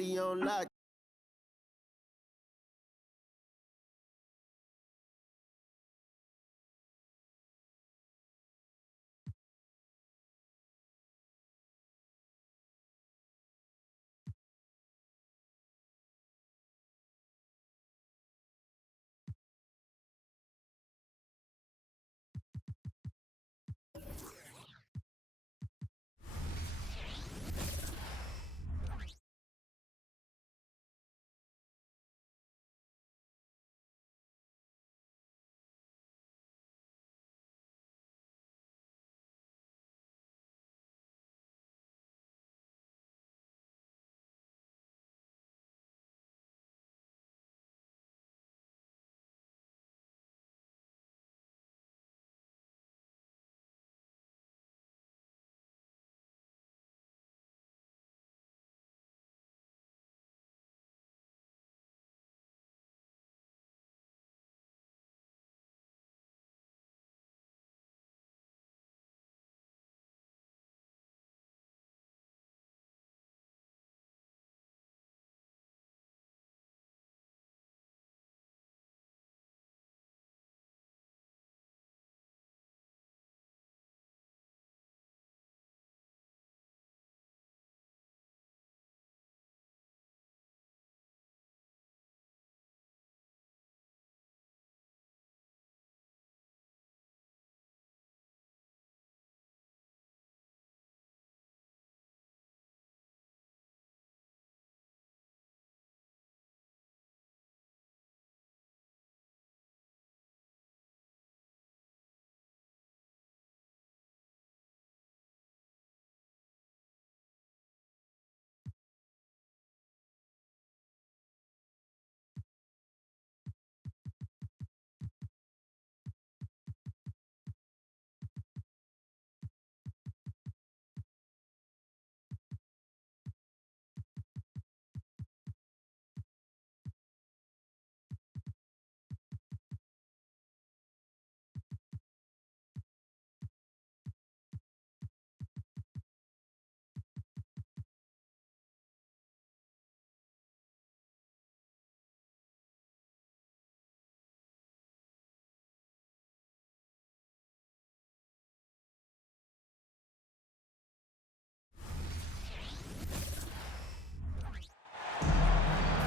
city on lock.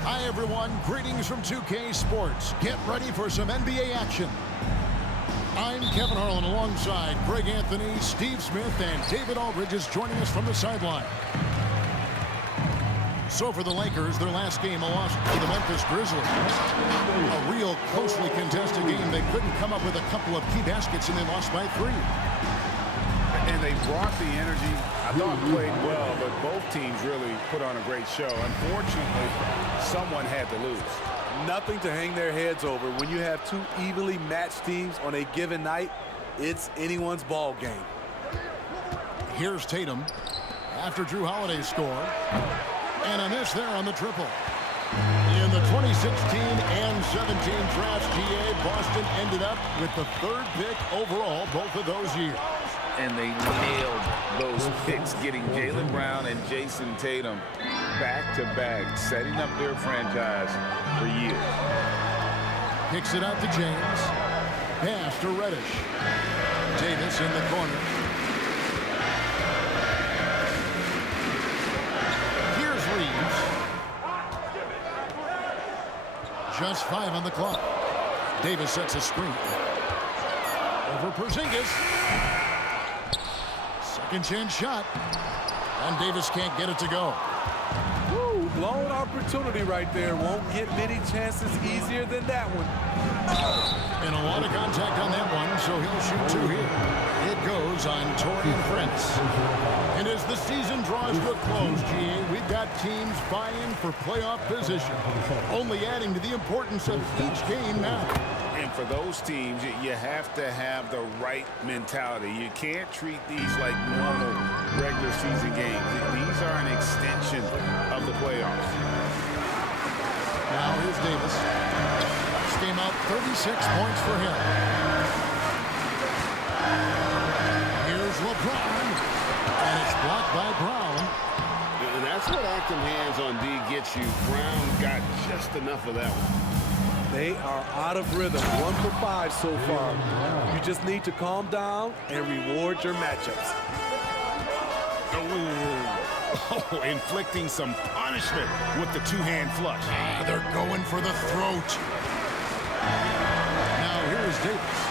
Hi, everyone. Greetings from 2K Sports. Get ready for some NBA action. I'm Kevin Harlan alongside Greg Anthony, Steve Smith, and David Aldridge is joining us from the sideline. So for the Lakers, their last game, a loss to the Memphis Grizzlies. A real closely contested game. They couldn't come up with a couple of key baskets, and they lost by 3. And they brought the energy. I thought played well, but both teams really put on a great show. Unfortunately, someone had to lose. Nothing to hang their heads over. When you have two evenly matched teams on a given night, it's anyone's ball game. Here's Tatum after Drew Holiday scored. And a miss there on the triple. In the 2016 and 17 drafts, GA, Boston ended up with the 3rd pick overall both of those years. And they nailed those picks, getting Jaylen Brown and Jason Tatum back-to-back, setting up their franchise for years. Kicks it out to James. Pass to Reddish. Davis in the corner. Here's Reeves. Just 5 on the clock. Davis sets a screen. Over Porzingis. Second chance shot. And Davis can't get it to go. Woo, blown opportunity right there. Won't get many chances easier than that one. And a lot of contact on that one, so he'll shoot 2 here. It goes on Taurean Prince. And as the season draws to a close, GA, we've got teams vying for playoff position, only adding to the importance of each game now. And for those teams, you have to have the right mentality. You can't treat these like normal regular season games. These are an extension of the playoffs. Now here's Davis. This game out 36 points for him. Here's LeBron. And it's blocked by Brown. And that's what get them hands on D gets you. Brown got just enough of that one. They are out of rhythm. 1 for 5 so far. You just need to calm down and reward your matchups. Oh, inflicting some punishment with the two-hand flush. They're going for the throat. Now here's Davis.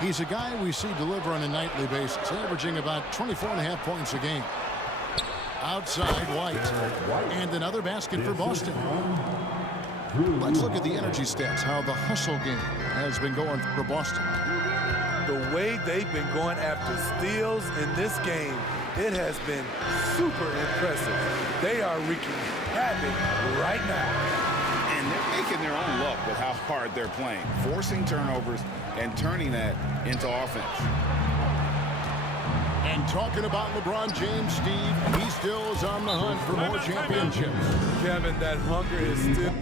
He's a guy we see deliver on a nightly basis, averaging about 24.5 points a game. Outside, White. And another basket for Boston. Let's look at the energy stats, how the hustle game has been going for Boston. The way they've been going after steals in this game, it has been super impressive. They are wreaking havoc right now. And they're making their own luck with how hard they're playing, forcing turnovers and turning that into offense. And talking about LeBron James, Steve, he still is on the hunt for more championships. Kevin, that hunger is still...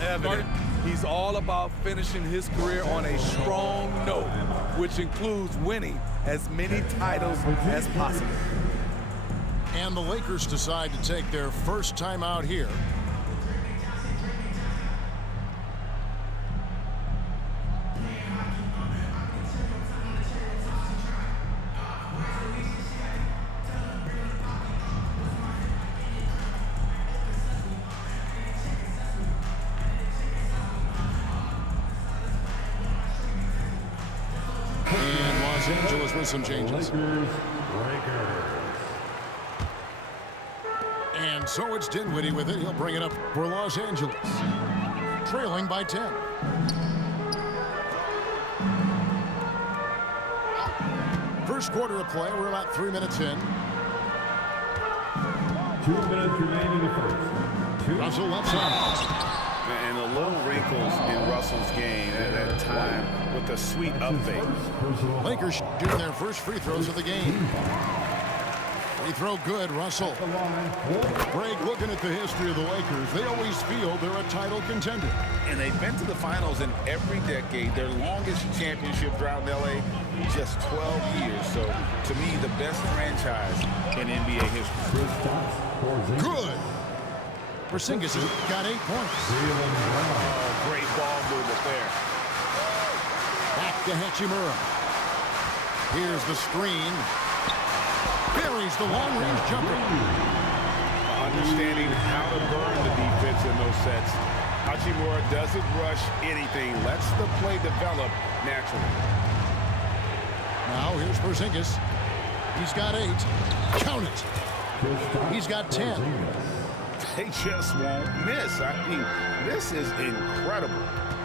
evident. He's all about finishing his career on a strong note, which includes winning as many titles as possible. And the Lakers decide to take their first time out here. And Los Angeles with some changes. And so it's Dinwiddie with it. He'll bring it up for Los Angeles. Trailing by 10. First quarter of play. We're about 3 minutes in. 2 minutes remaining in the first. Russell left side. And the little wrinkles in Russell's game at that time with the sweet up fake. Lakers shooting their first free throws of the game. Free throw good, Russell. Greg, looking at the history of the Lakers, they always feel they're a title contender. And they've been to the finals in every decade. Their longest championship drought in L.A., just 12 years. So, to me, the best franchise in NBA history. Good. Porzingis has got 8 points. Oh, great ball movement there. Back to Hachimura. Here's the screen. Buries the long-range jumper. Understanding how to burn the defense in those sets. Hachimura doesn't rush anything. Lets the play develop naturally. Now here's Porzingis. He's got 8. Count it. He's got 10. They just won't miss. I mean, this is incredible.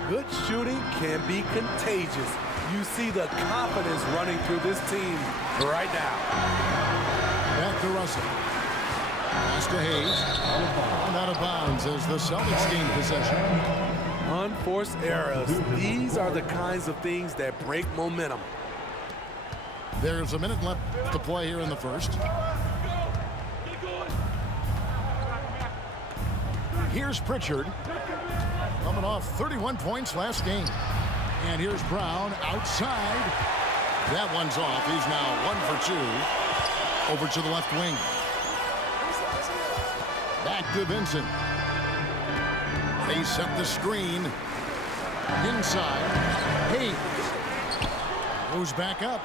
Good shooting can be contagious. You see the confidence running through this team right now. Back to Russell. Pass to Hayes. And out of bounds as the Celtics gain possession. Unforced errors. These are the kinds of things that break momentum. There's a minute left to play here in the first. Here's Pritchard. Coming off 31 points last game. And here's Brown outside. That one's off. He's now 1 for 2. Over to the left wing. Back to Vincent. They set the screen. Inside. Hayes. Goes back up.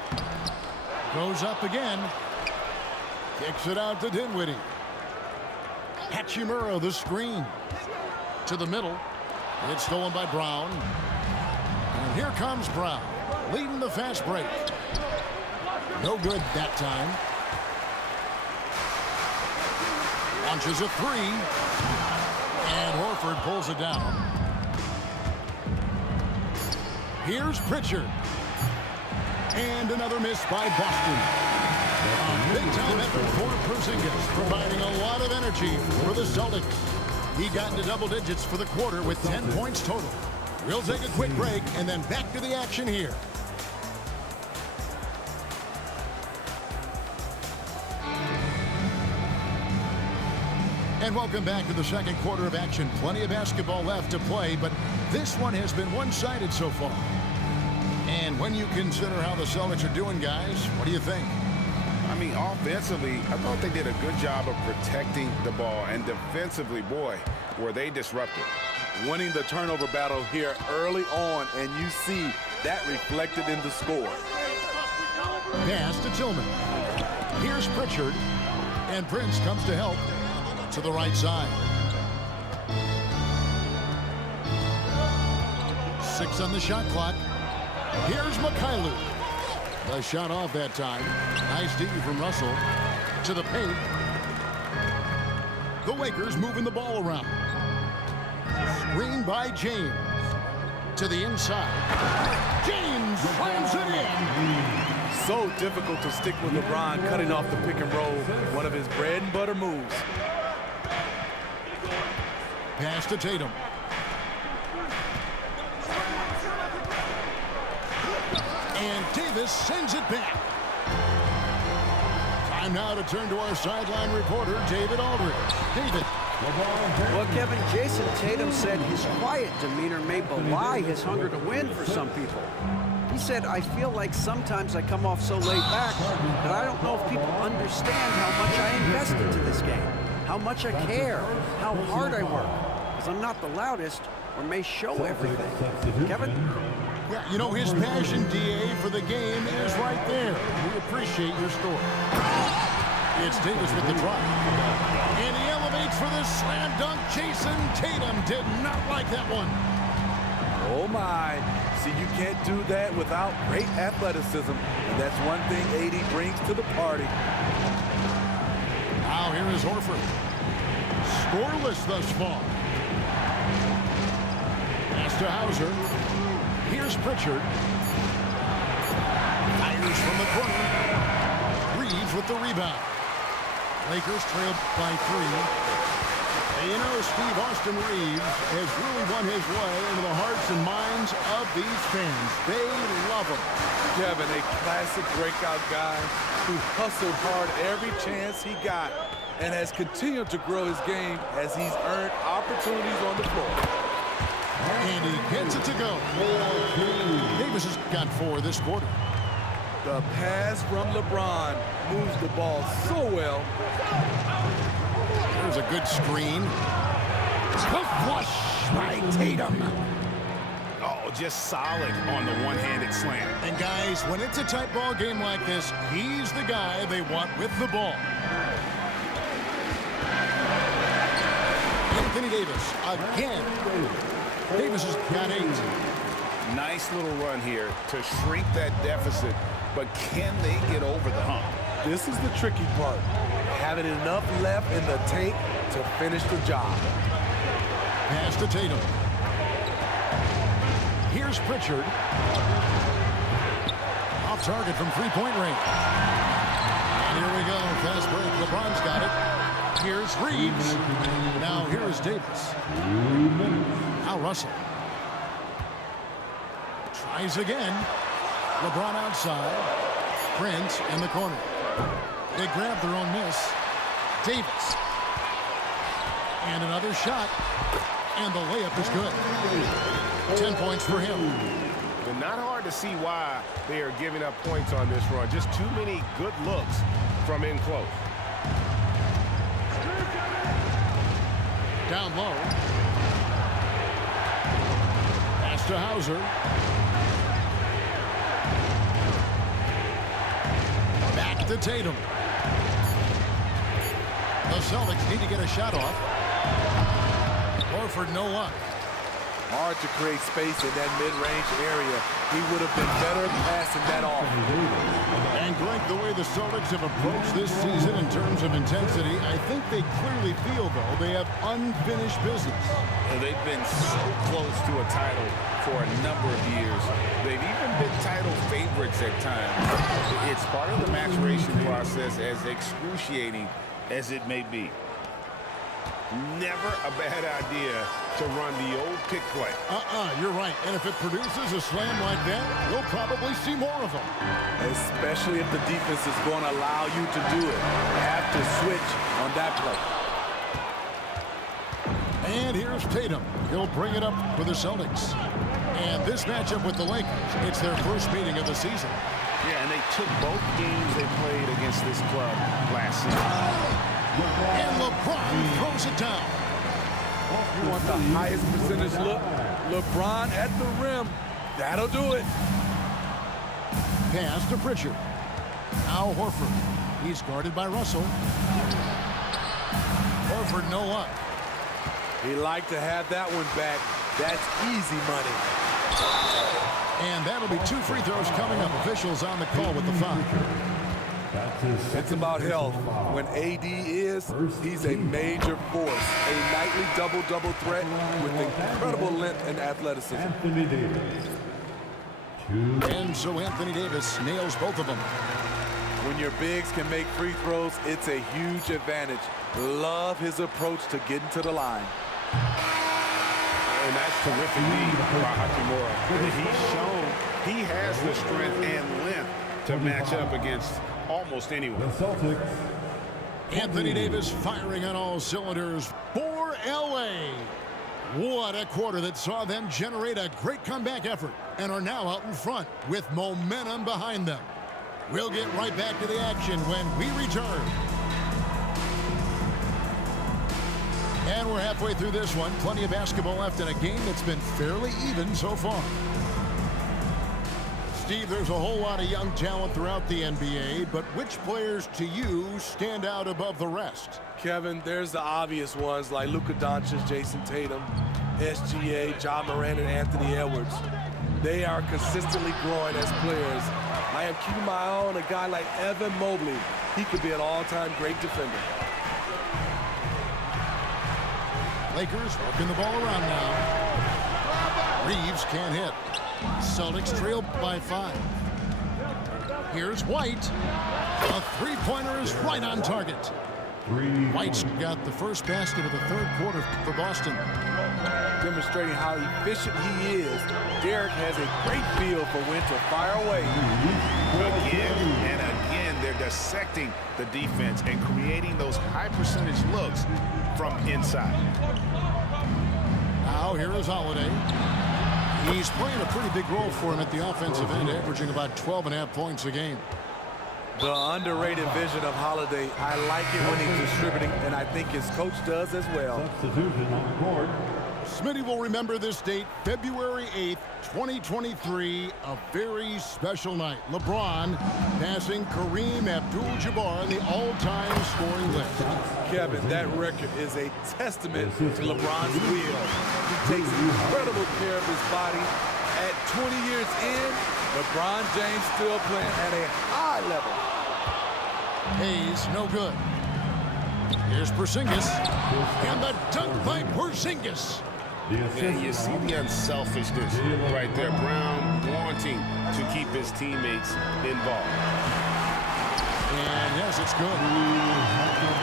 Goes up again. Kicks it out to Dinwiddie. Hachimura, the screen. To the middle. It's stolen by Brown. And here comes Brown. Leading the fast break. No good that time. Launches a 3. And Horford pulls it down. Here's Pritchard. And another miss by Boston. A big-time effort for Porzingis, providing a lot of energy for the Celtics. He got into double digits for the quarter with 10 points total. We'll take a quick break and then back to the action here. And welcome back to the second quarter of action. Plenty of basketball left to play, but this one has been one-sided so far. And when you consider how the Celtics are doing, guys, what do you think? I mean, offensively, I thought they did a good job of protecting the ball. And defensively, boy, were they disruptive. Winning the turnover battle here early on, and you see that reflected in the score. Pass to Tillman. Here's Pritchard. And Prince comes to help to the right side. 6 on the shot clock. Here's Mikhailuk. The shot off that time. Nice D from Russell to the paint. The Lakers moving the ball around. Screen by James. To the inside. James slams it in. So difficult to stick with LeBron cutting off the pick and roll. One of his bread and butter moves. Pass to Tatum. And Davis sends it back. Time now to turn to our sideline reporter, David Aldridge. David. Well, Kevin, Jason Tatum said his quiet demeanor may belie his hunger to win for some people. He said, I feel like sometimes I come off so laid back that I don't know if people understand how much I invest into this game, how much I care, how hard I work, because I'm not the loudest or may show everything. Kevin? Yeah, you know, his passion, D.A., for the game is right there. We appreciate your story. It's Davis with the drive. And he elevates for the slam dunk. Jason Tatum did not like that one. Oh, my. See, you can't do that without great athleticism. And that's one thing AD brings to the party. Now here is Horford. Scoreless thus far. Pass to Hauser. Here's Pritchard. Fires from the corner. Reeves with the rebound. Lakers trail by 3. And you know, Steve, Austin Reeves has really won his way into the hearts and minds of these fans. They love him. Kevin, a classic breakout guy who hustled hard every chance he got and has continued to grow his game as he's earned opportunities on the floor. And he gets it to go. Davis has got 4 this quarter. The pass from LeBron moves the ball so well. There's a good screen. The flush by Tatum. Oh, just solid on the one-handed slam. And guys, when it's a tight ball game like this, he's the guy they want with the ball. Anthony Davis again. Davis has got 8. Nice little run here to shrink that deficit, but can they get over the hump? This is the tricky part. Having enough left in the tank to finish the job. Pass to Tatum. Here's Pritchard. Off target from three-point range. And here we go. Fast break. LeBron's got it. Here's Reeves. Now here is Davis. Now Russell. Tries again. LeBron outside. Prince in the corner. They grab their own miss. Davis. And another shot. And the layup is good. 10 points for him. But not hard to see why they are giving up points on this run. Just too many good looks from in close. Down low. Pass to Hauser. Back to Tatum. The Celtics need to get a shot off. Horford, no luck. Hard to create space in that mid-range area he would have been better passing that off. And Greg, the way the Celtics have approached this season in terms of intensity, I think they clearly feel, though, they have unfinished business. And they've been so close to a title for a number of years. They've even been title favorites at times. It's part of the maturation process, as excruciating as it may be. Never a bad idea to run the old pick play. You're right. And if it produces a slam like that, we'll probably see more of them. Especially if the defense is going to allow you to do it. You have to switch on that play. And here's Tatum. He'll bring it up for the Celtics. And this matchup with the Lakers, it's their first meeting of the season. Yeah, and they took both games they played against this club last season. And LeBron throws it down. You want the highest percentage look? LeBron at the rim. That'll do it. Pass to Pritchard. Now Horford. He's guarded by Russell. Horford no luck. He liked to have that one back. That's easy money. And that'll be 2 free throws coming up. Officials on the call with the foul. It's about health. When AD is, he's a major force. A nightly double-double threat with incredible length and athleticism. Anthony Davis. And so Anthony Davis nails both of them. When your bigs can make free throws, it's a huge advantage. Love his approach to getting to the line. And that's terrific D by Hachimura. He's shown he has the strength and length to match up against almost anyone. The Celtics. Anthony Davis firing on all cylinders for LA. What a quarter that saw them generate a great comeback effort and are now out in front with momentum behind them. We'll get right back to the action when we return. And we're halfway through this one. Plenty of basketball left in a game that's been fairly even so far. Steve, there's a whole lot of young talent throughout the NBA, but which players to you stand out above the rest? Kevin, there's the obvious ones like Luka Doncic, Jason Tatum, SGA, John Moran, and Anthony Edwards. They are consistently growing as players. I am keeping my eye on a guy like Evan Mobley. He could be an all-time great defender. Lakers working the ball around now. Reeves can't hit. Celtics trail by 5. Here's White. A three-pointer is right on target. White's got the first basket of the third quarter for Boston. Demonstrating how efficient he is, Derek has a great feel for when to fire away. Again and again, they're dissecting the defense and creating those high-percentage looks from inside. Now here is Holiday. He's playing a pretty big role for him at the offensive end, averaging about 12.5 points a game. The underrated vision of Holiday. I like it when he's distributing, and I think his coach does as well. Substitution on the court. Smitty will remember this date, February 8th, 2023, a very special night. LeBron passing Kareem Abdul-Jabbar in the all-time scoring list. Kevin, that record is a testament to LeBron's will. He takes incredible care of his body. At 20 years in, LeBron James still playing at a high level. Hayes, no good. Here's Porzingis, and the dunk by Porzingis. Yeah, you see the unselfishness right there. Brown wanting to keep his teammates involved. And yes, it's good.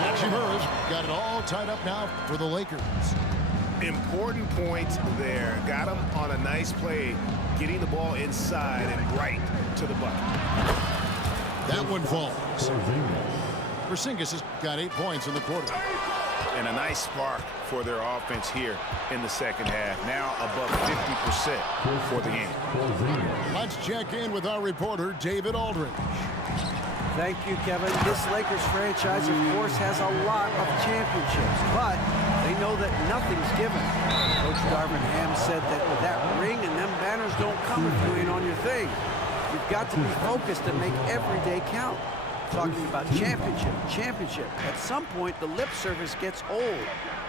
Hachimura's got it all tied up now for the Lakers. Important points there. Got him on a nice play, getting the ball inside and right to the bucket. That one falls. Porzingis has got 8 points in the quarter. And a nice spark for their offense here in the second half. Now above 50% for the game. Let's check in with our reporter, David Aldridge. Thank you, Kevin. This Lakers franchise, of course, has a lot of championships, but they know that nothing's given. Coach Darvin Ham said that ring and them banners don't come if you ain't on your thing. You've got to be focused and make every day count. Talking about championship. At some point, the lip service gets old.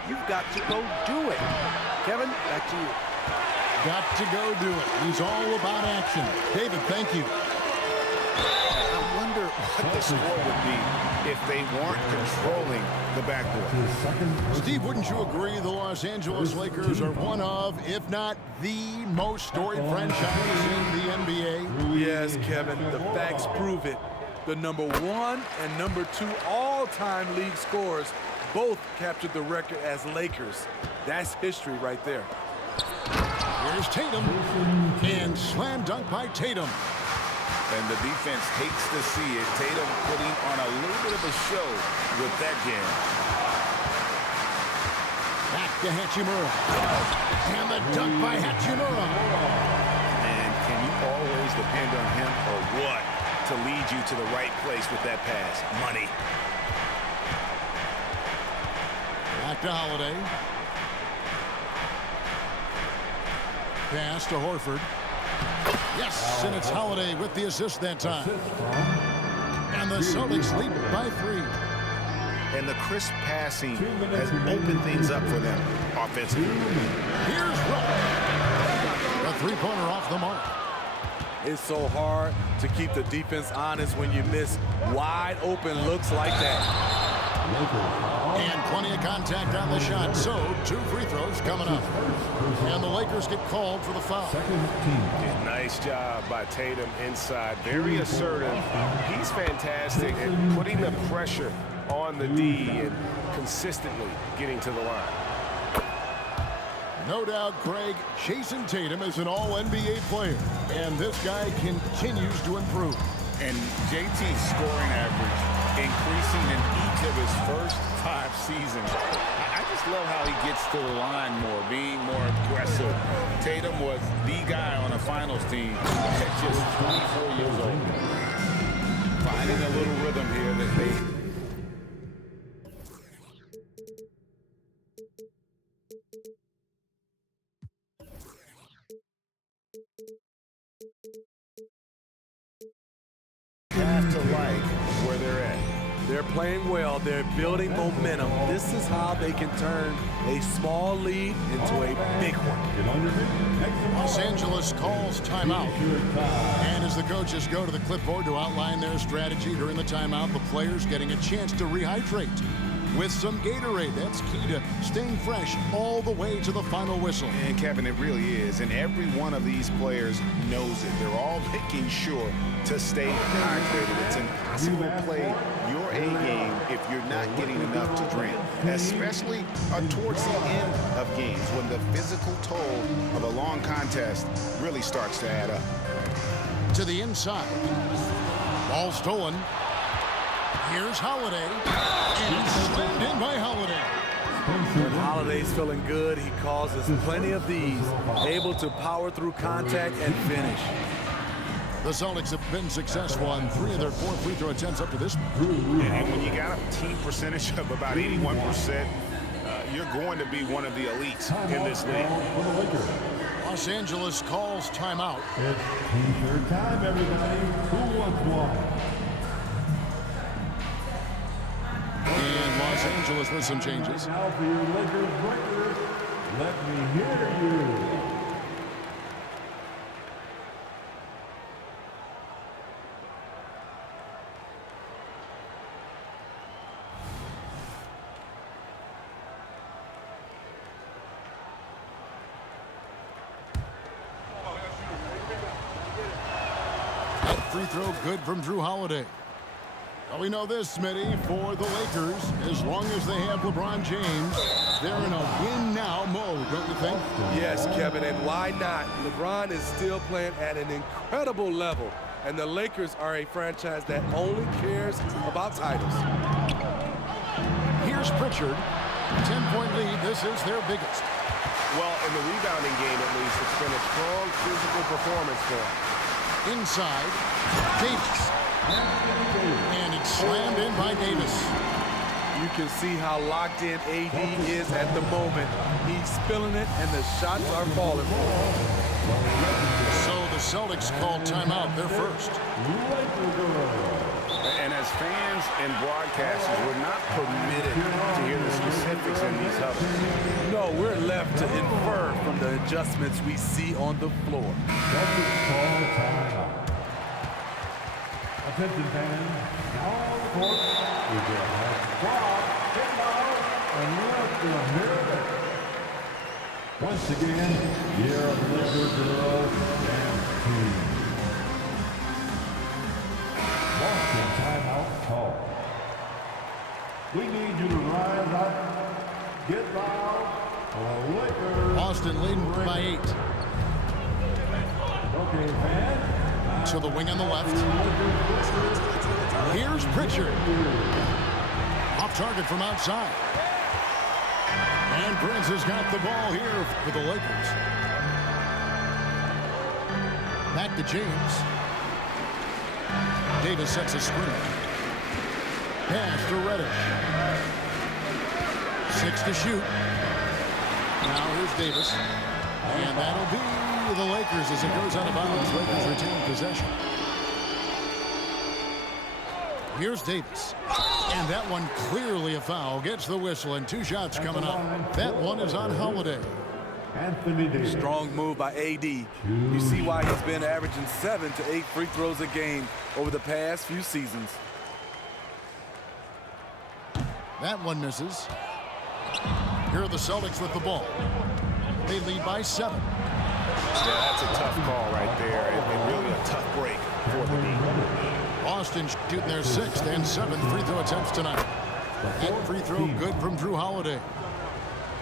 You've got to go do it. Kevin, back to you. got to go do it. He's all about action. David, thank you. I wonder what the score would be if they weren't controlling the backboard. Steve, wouldn't you agree the Los Angeles Lakers are one of, if not the most storied franchise in the NBA? Yes, Kevin, the facts prove it. The #1 and #2 all-time league scorers both captured the record as Lakers. That's history right there. Here's Tatum, and slam dunk by Tatum. And the defense hates to see it. Tatum putting on a little bit of a show with that game. Back to Hachimura. And the dunk by Hachimura. And can you always depend on him or what to lead you to the right place with that pass? Money. Back to Holiday. Pass to Horford. Yes, and it's Holiday with the assist that time. And the Celtics lead by 3. And the crisp passing has opened things up for them offensively. Here's Rupp. A three-pointer off the mark. It's so hard to keep the defense honest when you miss wide open looks like that. And plenty of contact on the shot. So, 2 free throws coming up. And the Lakers get called for the foul. Nice job by Tatum inside. Very assertive. He's fantastic at putting the pressure on the D and consistently getting to the line. No doubt, Greg, Jason Tatum is an all-NBA player. And this guy continues to improve. And JT's scoring average increasing in each of his first 5 seasons. I just love how he gets to the line more, being more aggressive. Tatum was the guy on a finals team at just 24 years old. Finding a little rhythm here that they... have to like where they're at. They're playing well. They're building momentum. This is how they can turn a small lead into a big one. Los Angeles calls timeout. And as the coaches go to the clipboard to outline their strategy during the timeout, the players getting a chance to rehydrate with some Gatorade. That's key to staying fresh all the way to the final whistle. And Kevin, it really is. And every one of these players knows it. They're all making sure to stay hydrated. It's impossible to play your A game if you're not getting enough to drink, especially towards the end of games when the physical toll of a long contest really starts to add up. To the inside. Ball stolen. Here's Holiday. And slammed in by Holiday. When Holiday's feeling good, he causes plenty of these, able to power through contact and finish. The Celtics have been successful on 3 of their 4 free throw attempts up to this point. And when you got a team percentage of about 81%, you're going to be one of the elites in this league. Los Angeles calls timeout. It's T-shirt time, everybody. Who wants one? And Los Angeles with some changes. Now for your Lakers record, let me hear you. That free throw good from Drew Holiday. Well, we know this, Smitty, for the Lakers, as long as they have LeBron James, they're in a win-now mode, don't you think? Yes, Kevin, and why not? LeBron is still playing at an incredible level, and the Lakers are a franchise that only cares about titles. Here's Pritchard. 10-point lead. This is their biggest. Well, in the rebounding game, at least, it's been a strong physical performance for him. Inside, Davis. And it's slammed in by Davis. You can see how locked in AD is at the moment. He's spilling it, and the shots are falling for him. So the Celtics call timeout. They're first. And as fans and broadcasters, we're not permitted to hear the specifics in these huddles. No, we're left to infer from the adjustments we see on the floor. Celtics call timeout. Attention fans, now on the court, we will have Bob get out and lift the mirror. Once again, your Laker girls and team. Boston timeout call. We need you to rise up, get loud, or Lakers. Boston leading by 8. Okay, fans. To the wing on the left. Here's Pritchard. Off target from outside. And Prince has got the ball here for the Lakers. Back to James. Davis sets a screen. Pass to Reddish. 6 to shoot. Now here's Davis. And that'll be the Lakers as it goes out of bounds. Lakers retain possession. Here's Davis. And that one clearly a foul. Gets the whistle and 2 shots coming up. That one is on Holiday. Anthony Davis. Strong move by AD. You see why he's been averaging 7 to 8 free throws a game over the past few seasons. That one misses. Here are the Celtics with the ball. They lead by 7. Yeah, that's a tough call right there, and really a tough break for the team. Boston shooting their 6th and 7th free throw attempts tonight. That free throw good from Drew Holiday.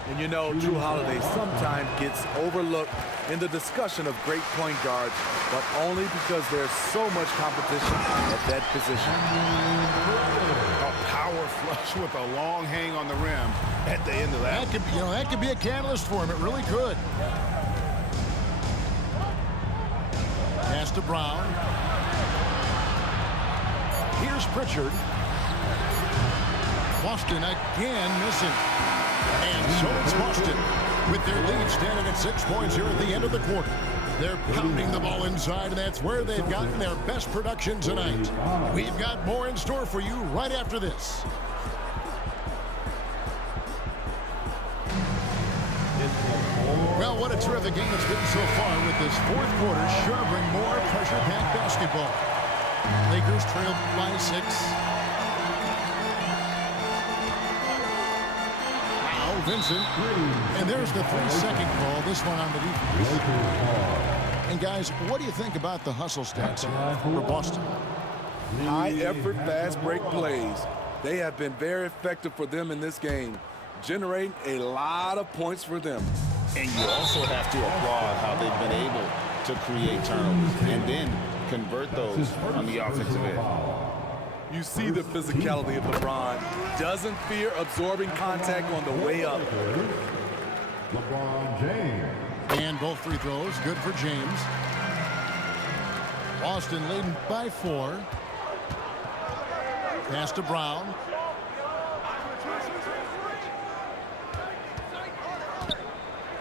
And you know, Drew Holiday sometimes gets overlooked in the discussion of great point guards, but only because there's so much competition at that position. A power flush with a long hang on the rim at the end of that. That could be a catalyst for him. It really could. Pass to Brown. Here's Pritchard. Boston again missing. And so it's Boston with their lead standing at 6 points here at the end of the quarter. They're pounding the ball inside, and that's where they've gotten their best production tonight. We've got more in store for you right after this. Well, what a terrific game it's been so far with this 4th quarter. Sure bring more pressure-packed basketball. Lakers trail by 6. Now Vincent. And there's the 3-second call. This one on the defense. And guys, what do you think about the hustle stats here for Boston? High-effort, fast-break plays. They have been very effective for them in this game, generating a lot of points for them. And you also have to applaud how they've been able to create turnovers and then convert those on the offensive end. You see the physicality of LeBron. Doesn't fear absorbing contact on the way up. LeBron James. And both free throws good for James. Boston leading by 4. Pass to Brown.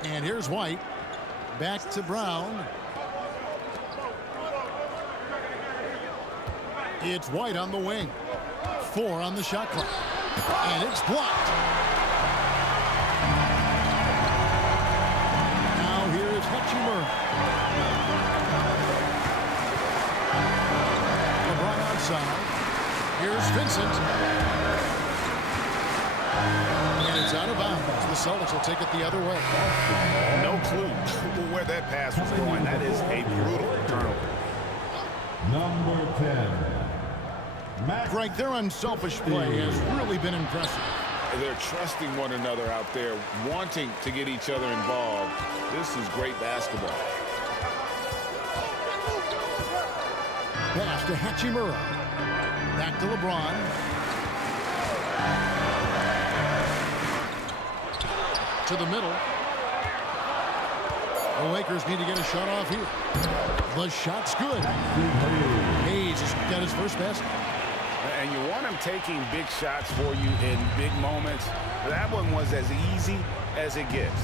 And here's White. Back to Brown. It's White on the wing. 4 on the shot clock. And it's blocked. Now here is Hachimura. LeBron outside. Here's Vincent. And it's out of bounds. The Celtics will take it the other way. No clue where that pass was going. That is a brutal turnover. Number 10. Greg, their unselfish play has really been impressive. They're trusting one another out there, wanting to get each other involved. This is great basketball. Pass to Hachimura. Back to LeBron. To the middle. The Lakers need to get a shot off here. The shot's good. Hayes has got his first basket. And you want him taking big shots for you in big moments. That one was as easy as it gets.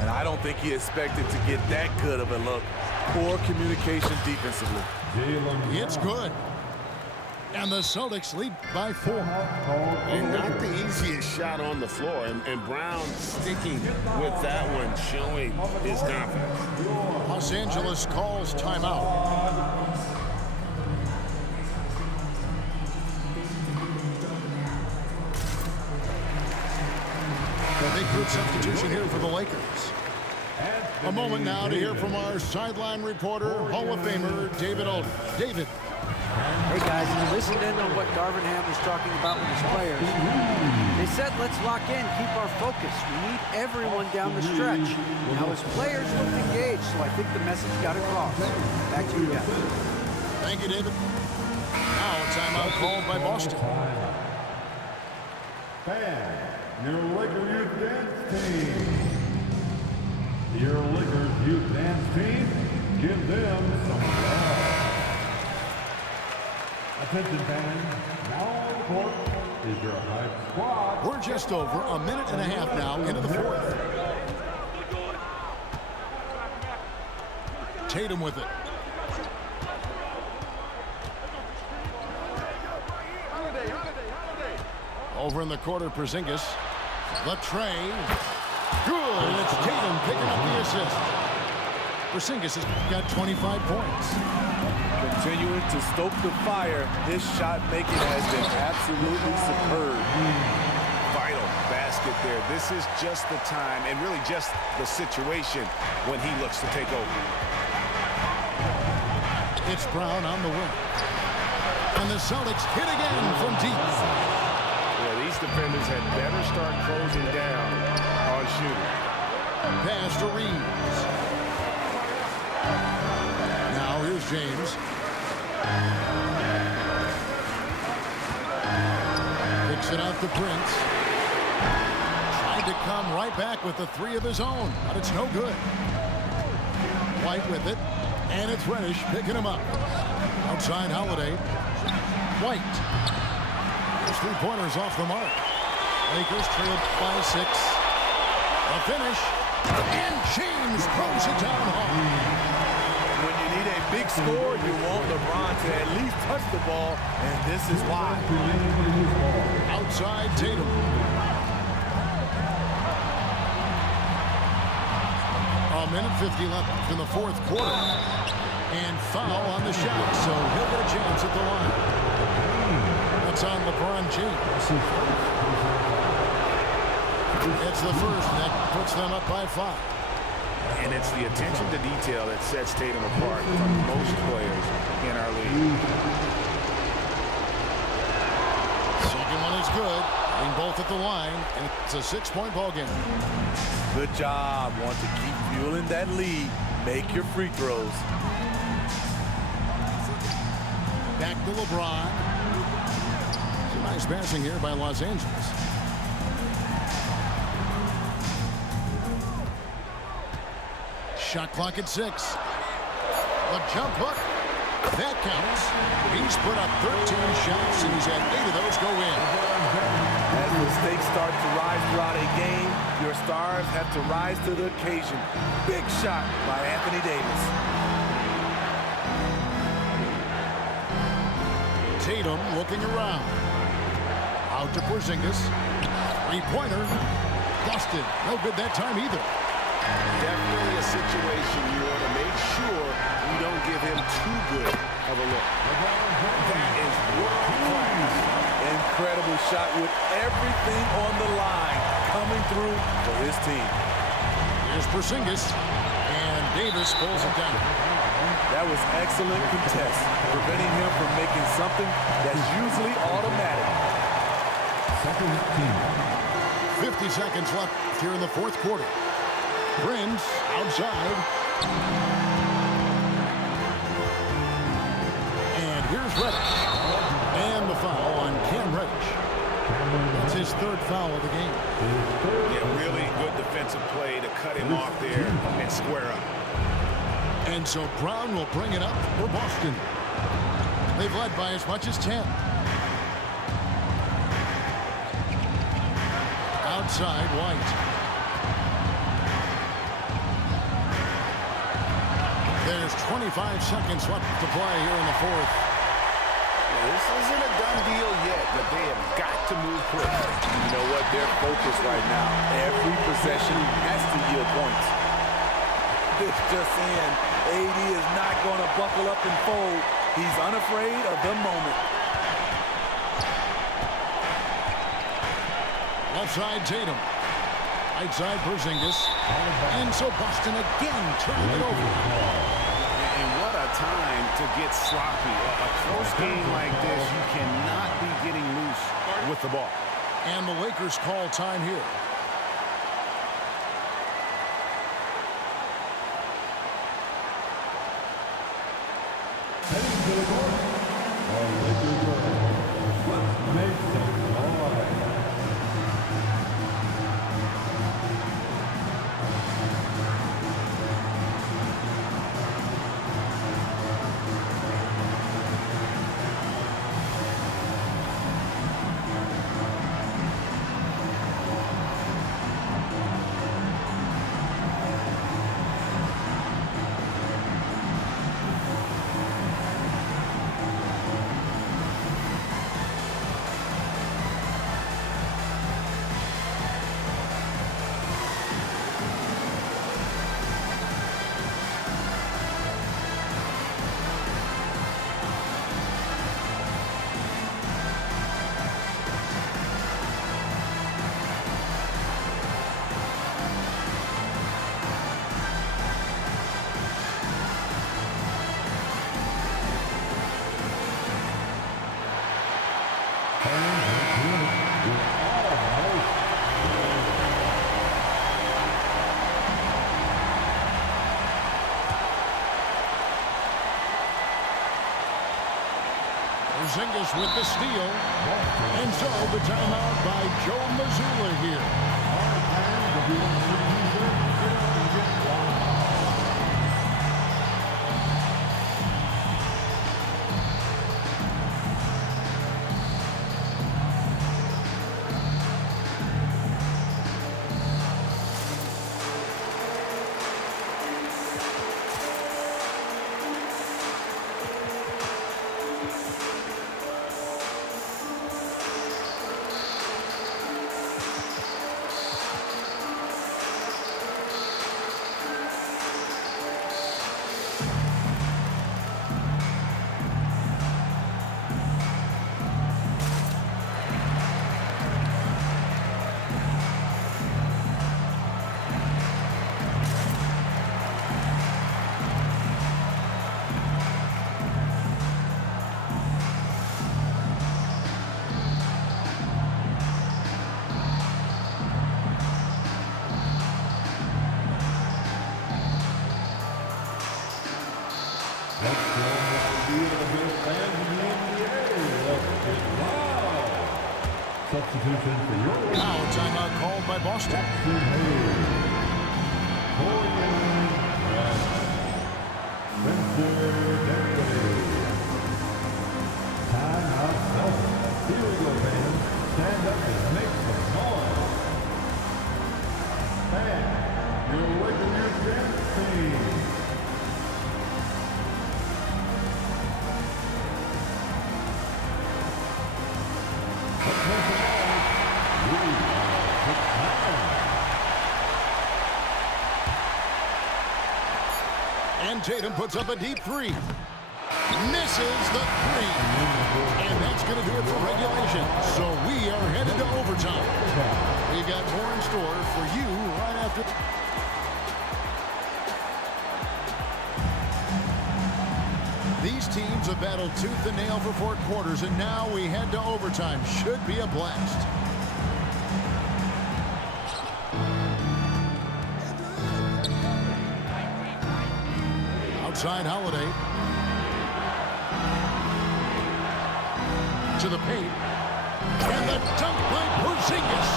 And I don't think he expected to get that good of a look. Poor communication defensively. It's good. And the Celtics lead by 4. And not the easiest shot on the floor. And Brown sticking with that one, showing his confidence. Los Angeles calls timeout. A big group substitution here for the Lakers. A moment now to hear from our sideline reporter, Hall of Famer David Aldridge. David. Hey guys, you listened in on what Darvin Ham was talking about with his players. They said, let's lock in, keep our focus. We need everyone down the stretch. Now his players looked engaged, so I think the message got across. Back to you guys. Thank you, David. Now timeout called by Boston. Fans, your Lakers youth dance team. Your Lakers youth dance team, give them some love. Attention fans, now on the court is your hype squad. We're just over a minute and a half now into the fourth. Tatum with it. Over in the quarter, Porzingis. The tray. Good, and it's Tatum picking up the assist. Porzingis has got 25 points. Continuing to stoke the fire, his shot making has been absolutely superb. Vital basket there. This is just the time and really just the situation when he looks to take over. It's Brown on the wing. And the Celtics hit again from deep. Yeah, these defenders had better start closing down on shooting. Pass to Reeves. Now here's James. Picks it out to Prince. Tried to come right back with the three of his own, but it's no good. White with it, and it's Reddish picking him up. Outside Holiday. White. Those three-pointers off the mark. Lakers trailed by 6. The finish. And James throws it down hard. When you need a big score, you want LeBron to at least touch the ball, and this is why. Outside Tatum. A minute 50 left in the fourth quarter. And foul on the shot, so he'll get a chance at the line. That's on LeBron James. It's the first, and that puts them up by 5. And it's the attention to detail that sets Tatum apart from most players in our league. Second one is good. Being both at the line, and it's a 6-point ball game. Good job. Want to keep fueling that lead. Make your free throws. Back to LeBron. Some nice passing here by Los Angeles. Shot clock at 6. The jump hook. That counts. He's put up 13 shots, and he's had 8 of those go in. As the stakes start to rise throughout a game, your stars have to rise to the occasion. Big shot by Anthony Davis. Tatum looking around. Out to Porzingis. Three-pointer. Busted. No good that time either. Definitely a situation you want to make sure you don't give him too good of a look. That is world class. Incredible shot with everything on the line coming through for his team. Here's Porzingis, and Davis pulls it down. That was excellent contest, preventing him from making something that's usually automatic. 50 seconds left here in the fourth quarter. Prince outside. And here's Reddish. And the foul on Cam Reddish. That's his 3rd foul of the game. Yeah, really good defensive play to cut him off there and square up. And so Brown will bring it up for Boston. They've led by as much as 10. Outside White. There's 25 seconds left to play here in the fourth. This isn't a done deal yet, but they have got to move quick. You know what? They're focused right now. Every possession has to yield points. It's just saying AD is not going to buckle up and fold. He's unafraid of the moment. Left side Tatum. Right side Porzingis. And so Boston again turning it over. And what a time to get sloppy. A close game like this, you cannot be getting loose with the ball. And the Lakers call time here. Heading to the court. Lakers are. Let's make some noise. Porzingis with the steal. And so the timeout by Joe Mazzulla here. Substitution for your Now timeout called by Boston. Here we go, fans. Stand up and make some noise. Fans, you're waking your dance team. And Tatum puts up a deep three. Misses the three. And that's going to do it for regulation. So we are headed to overtime. We've got more in store for you right after. These teams have battled tooth and nail for 4 quarters, and now we head to overtime. Should be a blast. Outside Holiday. To the paint. And the dunk by Porzingis.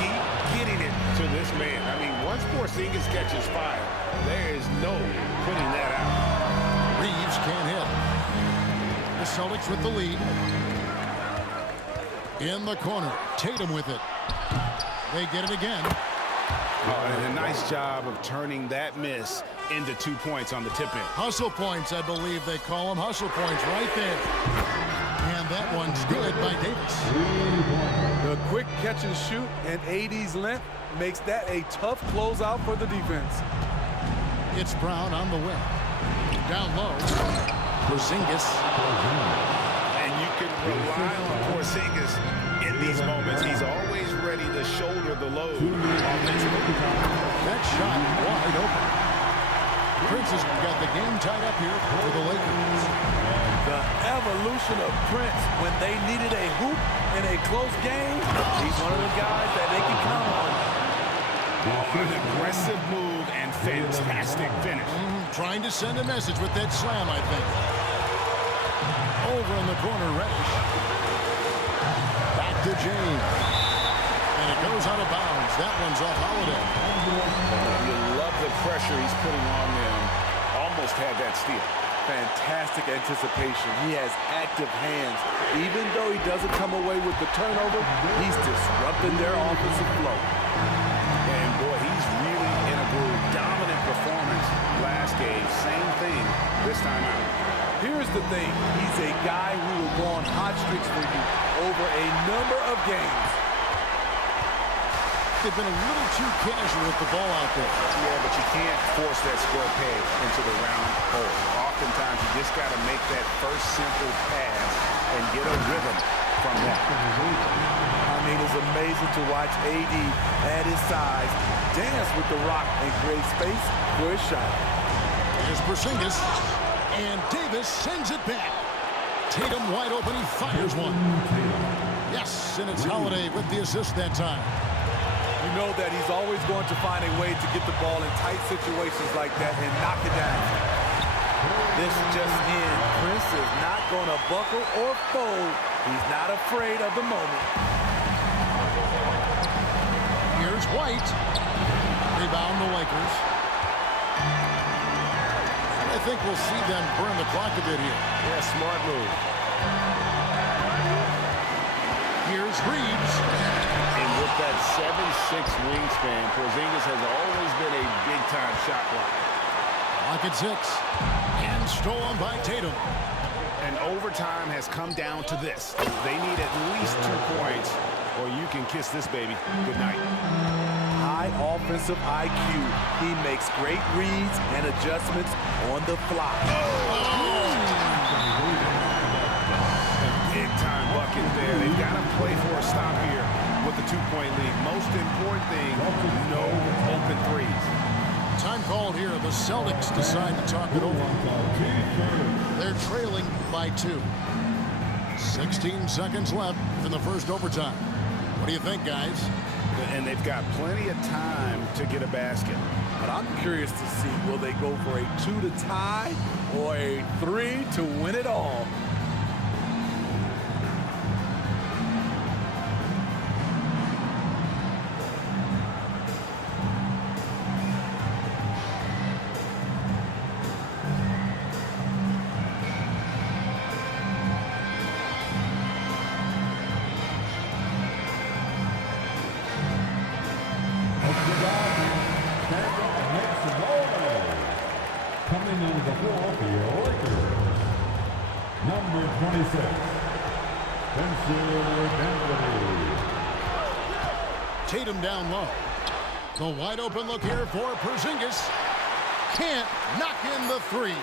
Keep getting it to this man. I mean, once Porzingis catches fire, there is no putting that out. Reeves can't hit. The Celtics with the lead. In the corner. Tatum with it. They get it again. And a nice job of turning that miss into 2 points on the tip-in. Hustle points, I believe they call them. Hustle points right there. And that one's good by Davis. The quick catch and shoot and AD's length makes that a tough closeout for the defense. It's Brown on the wing. Down low. Porzingis. And you can rely on Porzingis in these moments. He's always ready to shoulder the load offensively. That shot wide open. Prince has got the game tied up here for the Lakers. The evolution of Prince when they needed a hoop in a close game. He's one of the guys that they can count on. An aggressive move and fantastic finish. Trying to send a message with that slam, I think. Over in the corner, Reddish. Back to James. And it goes out of bounds. That one's off Holiday. You love the pressure he's putting on them. Almost had that steal. Fantastic anticipation. He has active hands. Even though he doesn't come away with the turnover, he's disrupting their offensive flow. And boy, he's really in a groove. Dominant performance last game. Same thing this time out. Here's the thing. He's a guy who will go on hot streaks for you over a number of games. They've been a little too casual with the ball out there. Yeah, but you can't force that square peg into the round hole. Oftentimes, you just got to make that first simple pass and get a rhythm from that. I mean, it's amazing to watch AD at his size dance with the rock and create space for his shot. Here's Porzingis, and Davis sends it back. Tatum wide open, he fires one. Yes, and it's Holiday with the assist that time. You know that he's always going to find a way to get the ball in tight situations like that and knock it down. This just in, Prince is not going to buckle or fold. He's not afraid of the moment. Here's White. Rebound the Lakers. I think we'll see them burn the clock a bit here. Yeah, smart move. Here's Reeves. And with that 7'6" wingspan, Porzingis has always been a big-time shot blocker. Clock at 6. And stolen by Tatum. And overtime has come down to this. They need at least 2 points, or you can kiss this baby goodnight. High offensive IQ. He makes great reads and adjustments on the fly. Big-time bucket there. They've got to play for a stop here with the 2-point lead. Most important thing, no open threes. Time called here. The Celtics decide to talk it over. They're trailing by 2. 16 seconds left in the first overtime. What do you think, guys? And they've got plenty of time to get a basket. But I'm curious to see, will they go for a 2 to tie or a 3 to win it all? Coming into the floor for your Lakers, number 26, Spencer Dinwiddie. Tatum down low. The wide open look here for Porzingis. Can't knock in the 3.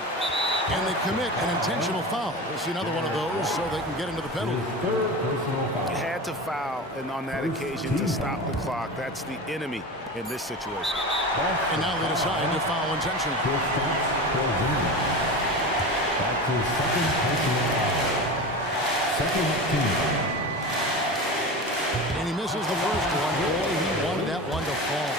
And they commit an intentional foul. We'll see another one of those so they can get into the penalty. Had to foul, and on that occasion to stop the clock. That's the enemy in this situation. And now they decide to foul intentionally. That's his second personal foul. Second team. And he misses the first one. Boy, he wanted that one to fall.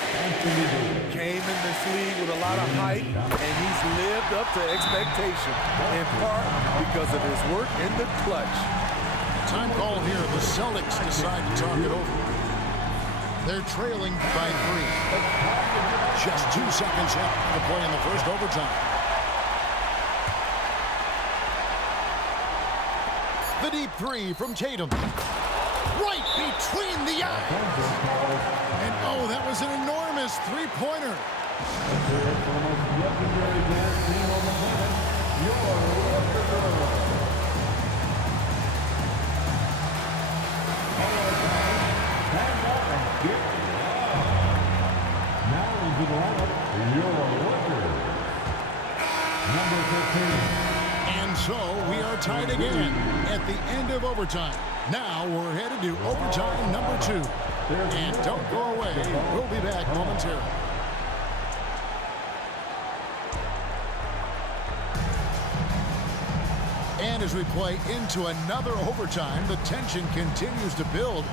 Came in this league with a lot of hype, and he's lived up to expectation, in part because of his work in the clutch. Time call here. The Celtics decide to talk it over. They're trailing by 3. Just 2 seconds left to play in the first overtime. The deep 3 from Tatum. Right between the eyes. And oh, that was an enormous 3-pointer. Let's hear it for the most legendary dance team on the planet, your Lucky Girls. All right, stand up and get loud. Now into the lineup, your Lakers. Number 15. And so we are tied again at the end of overtime. Now we're headed to overtime number 2. And don't go away. We'll be back momentarily. And as we play into another overtime, the tension continues to build.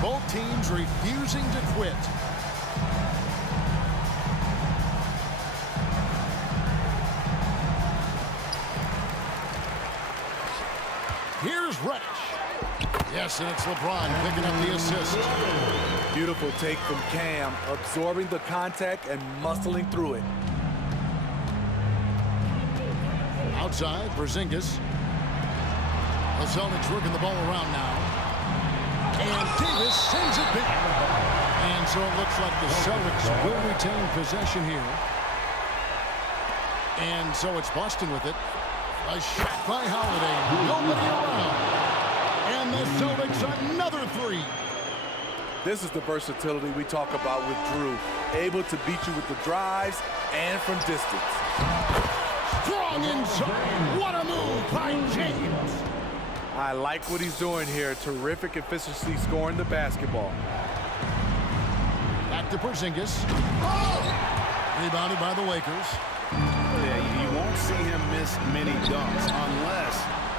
Both teams refusing to quit. Here's Reddish. Yes, and it's LeBron picking up the assist. Beautiful take from Cam, absorbing the contact and muscling through it. Outside, Porzingis. The Celtics working the ball around now. And Davis sends it back. And so it looks like the Celtics will retain possession here. And so it's Boston with it. A shot by Holiday. Nobody around. And the Celtics another 3. This is the versatility we talk about with Drew. Able to beat you with the drives and from distance. Strong inside. What a move by James. I like what he's doing here. Terrific efficiency scoring the basketball. Back to Porzingis. Rebounded by the Lakers. Yeah, you won't see him miss many dunks unless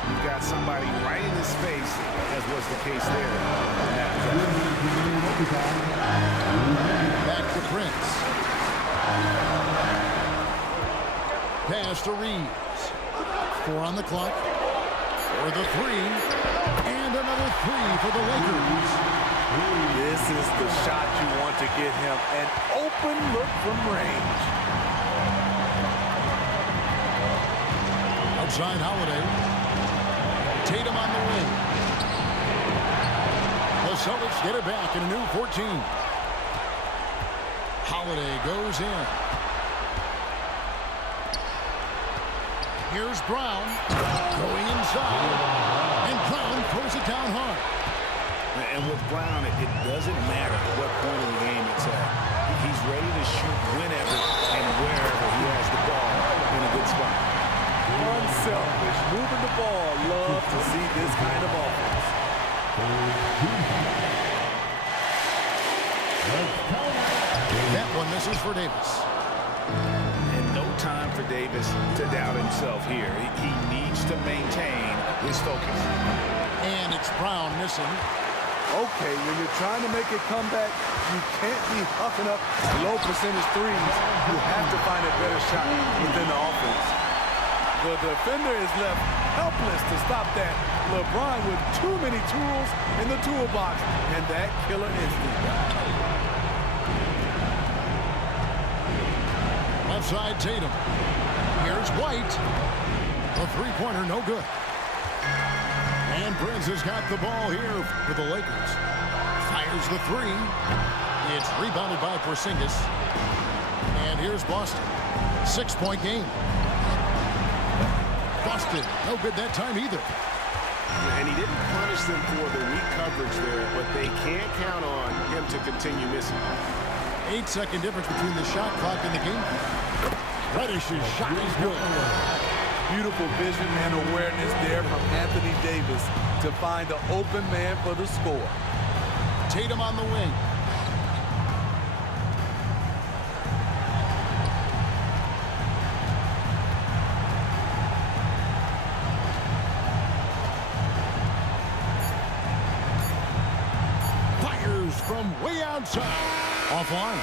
you've got somebody right in his face, as was the case there. Back to Prince. Pass to Reeves. 4 on the clock. For the 3. And another 3 for the Lakers. This is the shot you want to get him. An open look from range. Outside Holiday. Tatum on the wing. The Celtics get it back in a new 14. Holiday goes in. Here's Brown. Going inside. And Brown throws it down hard. And with Brown, it doesn't matter what point of the game it's at. He's ready to shoot whenever and wherever he has the ball in a good spot. Unselfish, moving the ball. Love to see this kind of offense. That one misses for Davis. And no time for Davis to doubt himself here. He needs to maintain his focus. And it's Brown missing. Okay, when you're trying to make a comeback, you can't be huffing up low percentage threes. You have to find a better shot within the offense. The defender is left helpless to stop that. LeBron with too many tools in the toolbox and that killer instinct. Left side Tatum. Here's White. A three-pointer, no good. And Prince has got the ball here for the Lakers. Fires the 3. It's rebounded by Porzingis. And here's Boston. 6-point game. Boston, no good that time either. And he didn't punish them for the weak coverage there, but they can't count on him to continue missing. 8-second difference between the shot clock and the game. Reddish's shot is good. Beautiful vision and awareness there from Anthony Davis to find the open man for the score. Tatum on the wing. Fires from way outside. Offline.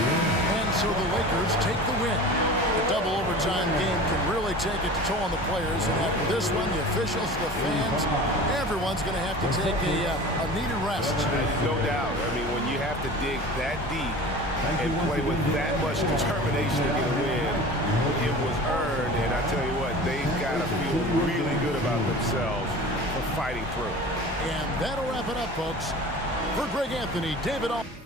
And so the Lakers take the win. The double overtime game can really take its toll on the players. And after this one, the officials, the fans, everyone's going to have to take a needed rest. No doubt. I mean, when you have to dig that deep and play with that much determination to get a win, it was earned. And I tell you what, they've got to feel really good about themselves for fighting through. And that'll wrap it up, folks. For Greg Anthony, David Aldridge.